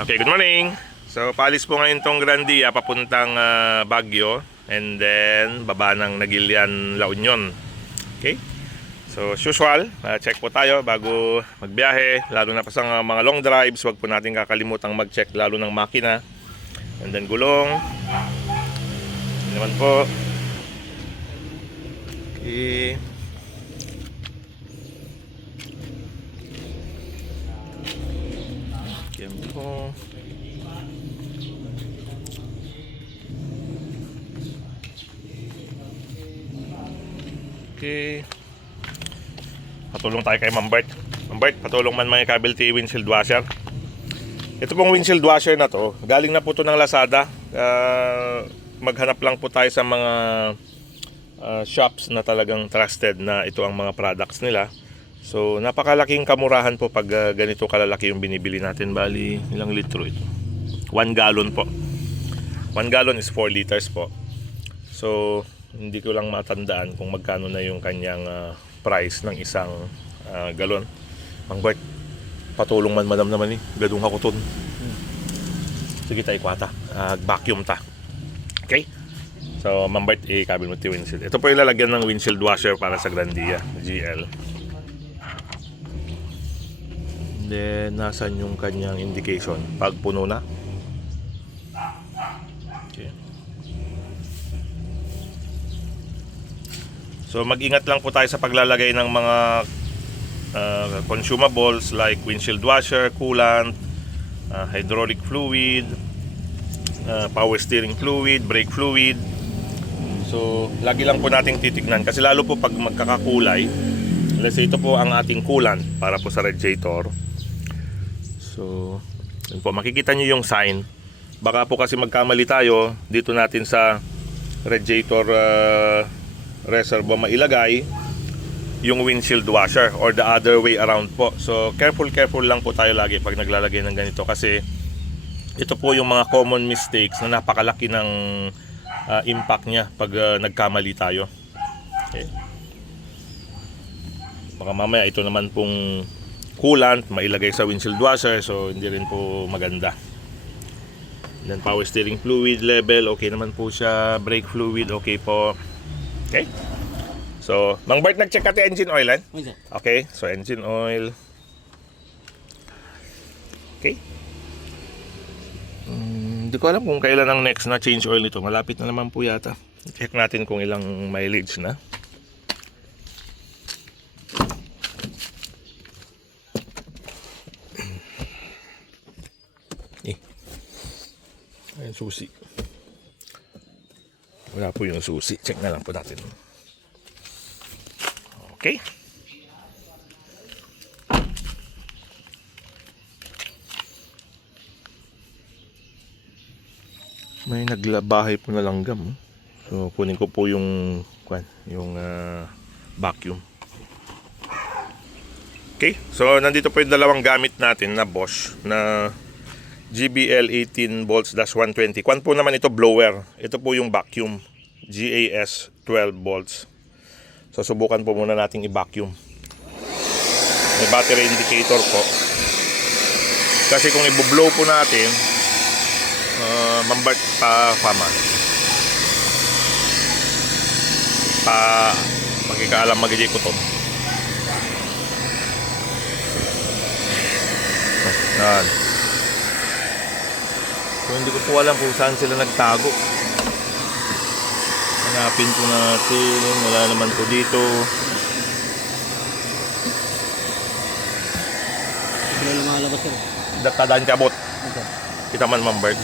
Okay, good morning. So, paalis po ngayon tong Grandia papuntang Baguio and then baba ng Nagilian, La Union. Okay? So, as usual, check po tayo bago magbiyahe, lalo na pa sa mga long drives. Huwag po natin kakalimutang mag-check lalo ng makina. And then gulong. Yan naman po. Okay. Tempo. Okay. Patulong tayo kay Ma'am Bert. Ma'am Bert, patulong man mga Cabilty windshield washer. Ito pong windshield washer na to, galing na po to ng Lazada. Maghanap lang po tayo sa mga shops na talagang trusted na ito ang mga products nila. So, napakalaking kamurahan po pag ganito kalalaki yung binibili natin. Bali, ilang litro ito? 1 gallon po. 1 gallon is 4 liters po. So, hindi ko lang matandaan kung magkano na yung kanyang price ng isang galon. Mang Bert, patulong man madam naman eh. Gadong ako ton. Sige tayo kwata. Vacuum ta. Okay? So, Ma'am Bert, i-cabin mo ito windshield. Ito po yung lalagyan ng windshield washer para sa Grandia GL. Then, nasan yung kanyang indication? Pag puno na. Okay. So, mag-ingat lang po tayo sa paglalagay ng mga consumables like windshield washer, coolant, hydraulic fluid, power steering fluid, brake fluid. So, lagi lang po nating titignan kasi lalo po pag magkakakulay. Let's say ito po ang ating coolant para po sa radiator. So, yun po, makikita nyo yung sign. Baka po kasi magkamali tayo dito natin sa radiator reservoir mailagay yung windshield washer or the other way around po. So, careful lang po tayo lagi pag naglalagay ng ganito kasi ito po yung mga common mistakes na napakalaki ng impact niya pag nagkamali tayo. Okay. Baka mamaya ito naman pong coolant mailagay sa windshield washer, so hindi rin po maganda. And then power steering fluid level, okay naman po siya. Brake fluid, okay po. Okay. So, Mang Bert, nag-check ka engine oil, eh? Okay, so engine oil. Okay. Hindi ko alam kung kailan ang next na change oil nito. Malapit na naman po yata. Check natin kung ilang mileage na. Ayun, susi. Wala po yung susi. Check na lang po natin. Okay. May naglabahay po na langgam. So, kunin ko po yung vacuum. Okay. So, nandito po yung dalawang gamit natin na Bosch na GBL 18 volts -120. Kwan po naman ito blower. Ito po yung vacuum. GAS 12 volts. So subukan po muna nating i-vacuum. May battery indicator po. Kasi kung i-blow po natin, Mambart pa faman. Magkikaalam magiging ko to. Yan. So, hindi ko po alam kung saan sila nagtago. Hanapin po natin. Wala naman po dito. Wala lumalabas sir. Tadaan ka abot. Kita man, Ma'am Bert.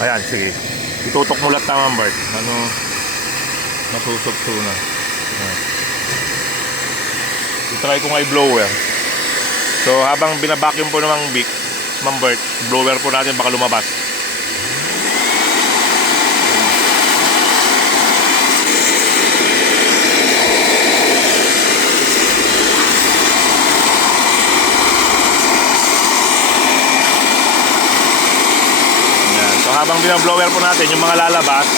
Ayan, sige. Itutok mo lahat na, Ma'am Bert. Masusok na. I-try ko nga i-blower. So, habang binabacuum po namang Bic, Ma'am Bert, blower po natin baka lumabas. So habang binablower po natin yung mga lalabas,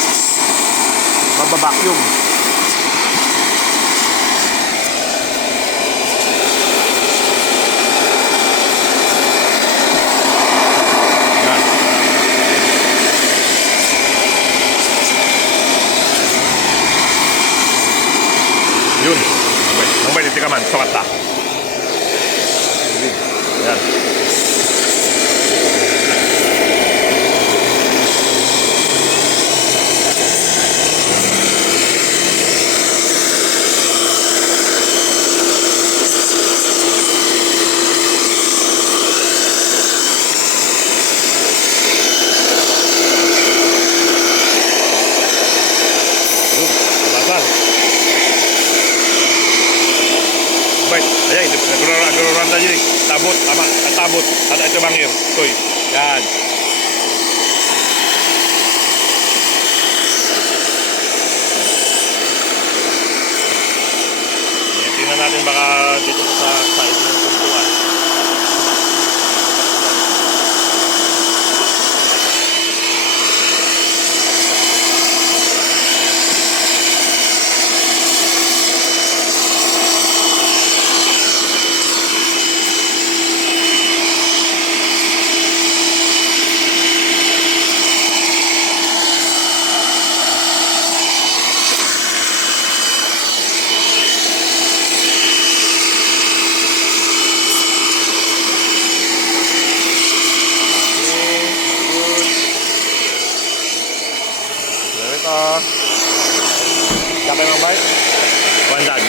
mababacuum. Yan. sukat na. Yan. Basan. Baik, ayan, nagro-run na dyan. Tabot, tama, tabot. At ito bangir. Toy. Yan. Tingnan natin baka dito sa side ng tuntuan. Kapay mga bike. Wandan.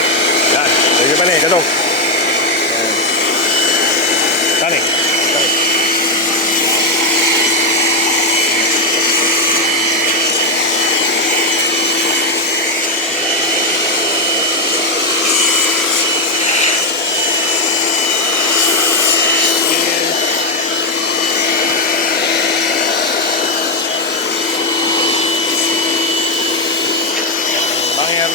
Yan. Lagi pa nih. Gadong. Tani. Tani. Banger.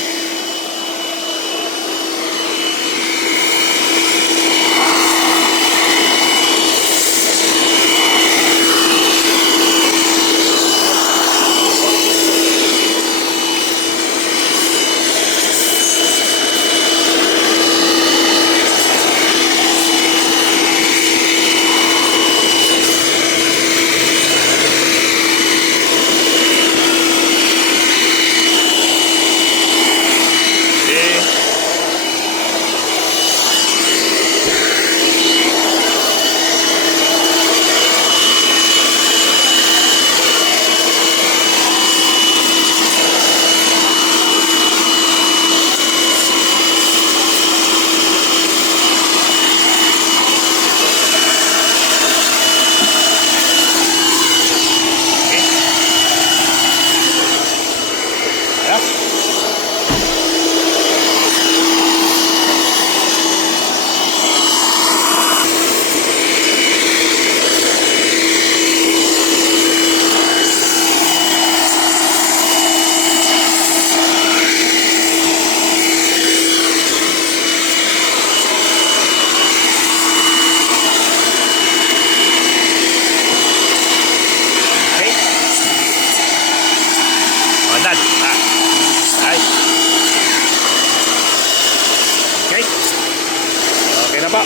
na po.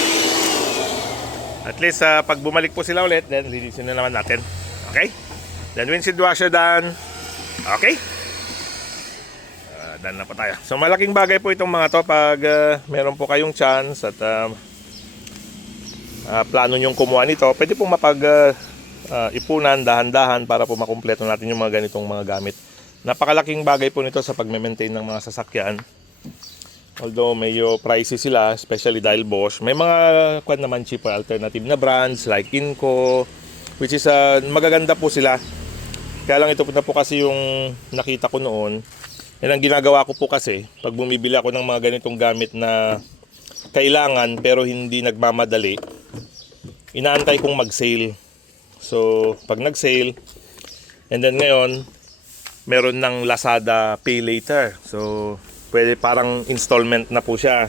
At least pag bumalik po sila ulit, then linisin na naman natin. Okay? Then windshield washer done. Okay? Done na po tayo. So malaking bagay po itong mga to pag meron po kayong chance at plano nyong kumuha nito. Pwede pong ipunan dahan-dahan para po makumpleto natin yung mga ganitong mga gamit. Napakalaking bagay po nito sa pag-maintain ng mga sasakyan. Although medyo pricey sila, especially dahil Bosch. May mga kwan naman cheaper alternative na brands like Inco, which is magaganda po sila. Kaya lang ito na po kasi yung nakita ko noon. Yan ang ginagawa ko po kasi pag bumibili ako ng mga ganitong gamit na kailangan pero hindi nagmamadali, inaantay kong mag-sale. So pag nag-sale, and then ngayon meron ng Lazada Pay Later. So pwede parang installment na po siya.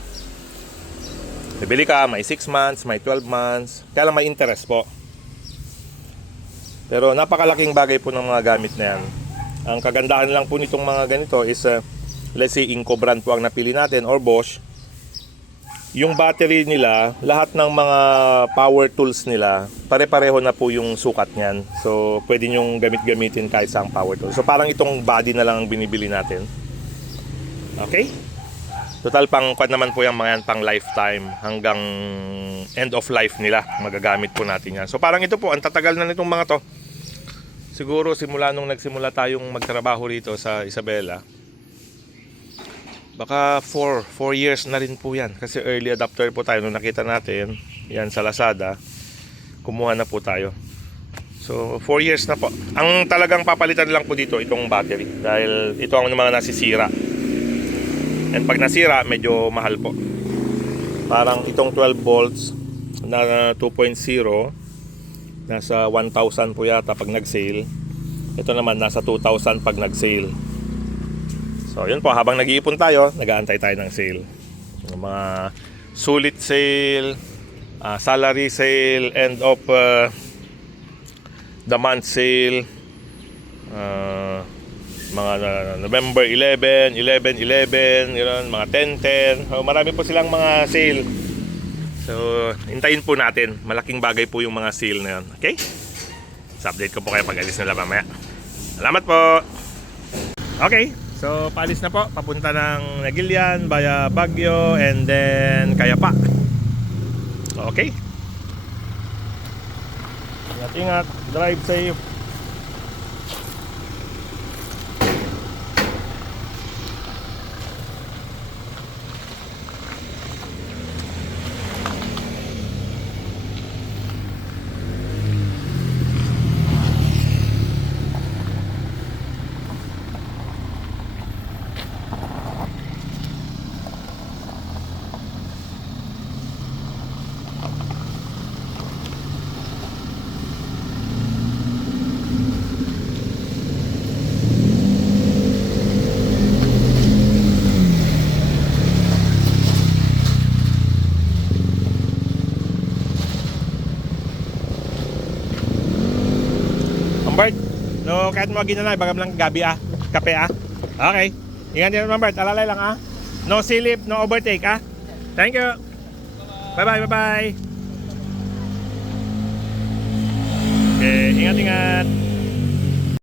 Bibili ka, may 6 months, may 12 months. Kaya lang may interest po. Pero napakalaking bagay po ng mga gamit na yan. Ang kagandahan lang po nitong mga ganito is, let's say Inco brand po ang napili natin or Bosch. Yung battery nila, lahat ng mga power tools nila, pare-pareho na po yung sukat niyan. So pwede nyong gamit-gamitin kahit saang power tool. So parang itong body na lang ang binibili natin. Okay? Total pang kwan naman po yung mga yan, pang lifetime hanggang end of life nila. Magagamit po natin yan. So parang ito po, ang tatagal na nitong mga to. Siguro simula nung nagsimula tayong magtrabaho rito sa Isabela, baka 4 years na rin po yan. Kasi early adopter po tayo nung nakita natin yan sa Lazada. Kumuha na po tayo. So 4 years na po. Ang talagang papalitan lang po dito itong battery. Dahil ito ang mga nasisira. And pag nasira, medyo mahal po. Parang itong 12 volts na 2.0, nasa 1,000 po yata pag nag-sale. Ito naman nasa 2,000 pag nag-sale. So yun po, habang nag-iipon tayo, nag-aantay tayo ng sale. Yung mga sulit sale, salary sale, end of the month sale, mga November 11, 11, yun, mga 10. So, marami po silang mga sale. So, hintayin po natin. Malaking bagay po yung mga sale na yun. Okay? So, update ko po kayo pag alis nila mamaya. Salamat po! Okay, so paalis na po. Papunta ng Nagilian, via Baguio, and then Kayapa. Okay? Ingat-ingat. Drive safe. Mambert, no, kahit mo ginanay, bagam lang gabi kape Okay, ingat din Mambert, alalay lang No silip, no overtake Thank you. Bye bye. Okay, ingat.